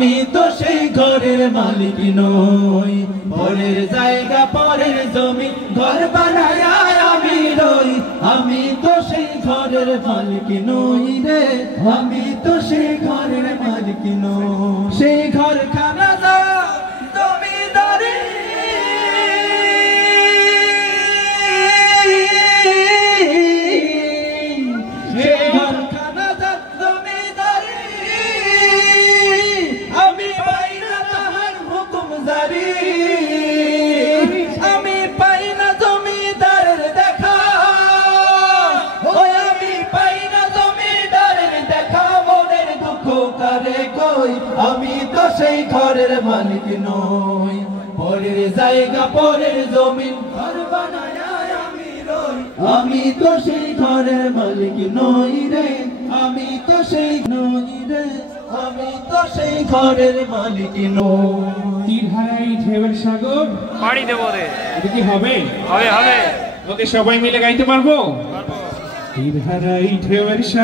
আমি তো সেই ঘরের মালিক নই, পরের জায়গা পরের জমি ঘর বানায় আমি রই। আমি তো সেই ঘরের মালিক নই রে, আমি তো সেই ঘরের মালিক নই। সেই ঘর খানা যা জমিদারি, সেই ঘর খানা যা জমিদারি, আমি পাই না তাহার হুকুম জারি। আমি পাই না জমিদারের দেখা, ওই আমি পাই না জমিদারের দেখা। মনের দুঃখ কারে কই, আমি তো সেই ঘরের মালিক নই, পরের জায়গা পরের জমিন ঘর বানায় আমি রই। আমি তো সেই ঘরের মালিক নই রে, আমি তো সেই নই রে, আমি তো সেই ঘরের মালিক নই। তীরহারাই ঢেউয়ের সাগর পাড়ি দেবো রে। এটা কি হবে? হবে হবে। ওকে সবাই মিলে গাইতে পারবো? তীরহারাই ঢেউয়ের সাগর।